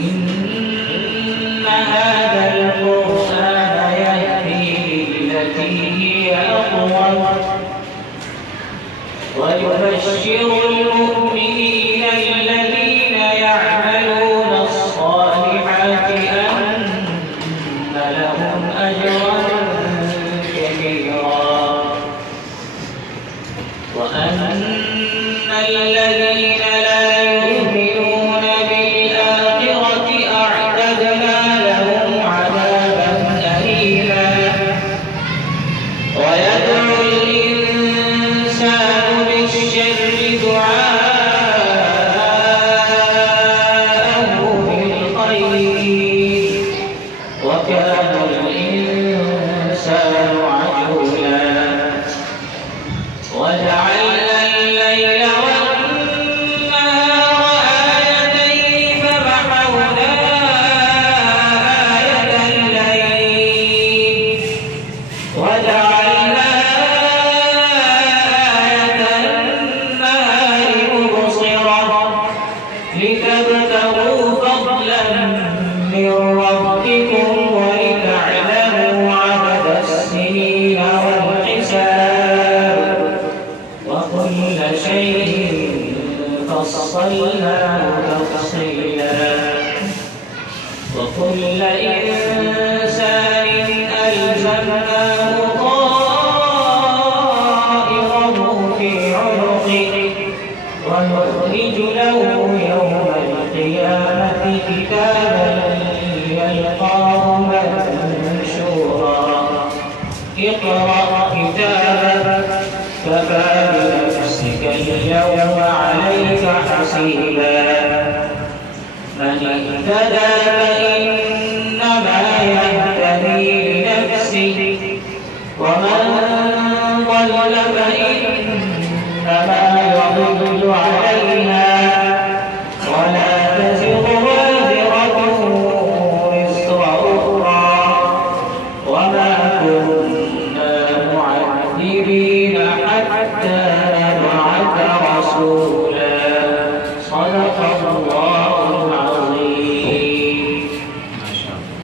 إن هذا القرآن يهدي للتي هي أقوم ويبشر المؤمنين الذين يعملون الصالحات أن لهم أجرا كبيرا وأن الذين لا يؤمنون بالآخرة أعتدنا لهم عذابا أليما ويدعو الإنسان بالشر دعاءه بالخير وكان الإنسان عجولا وجعلنا الليل والنهار آيتين فمحونا آية الليل وجعلنا آية النهار مبصرة لتبتغوا فضلا من ربكم ولتعلموا عدد السنين والحساب وكل شيء فصلناه تفصيلا وكل إنسان ألزمناه طائره في عنقه ونخرج له يوم القيامة كتابا يلقاه منشورا اقرأ كتابك كفى بنفسك اليوم عليك حسيبا من اهتدى فإنما يهتدي لنفسه ومن ضل فإنما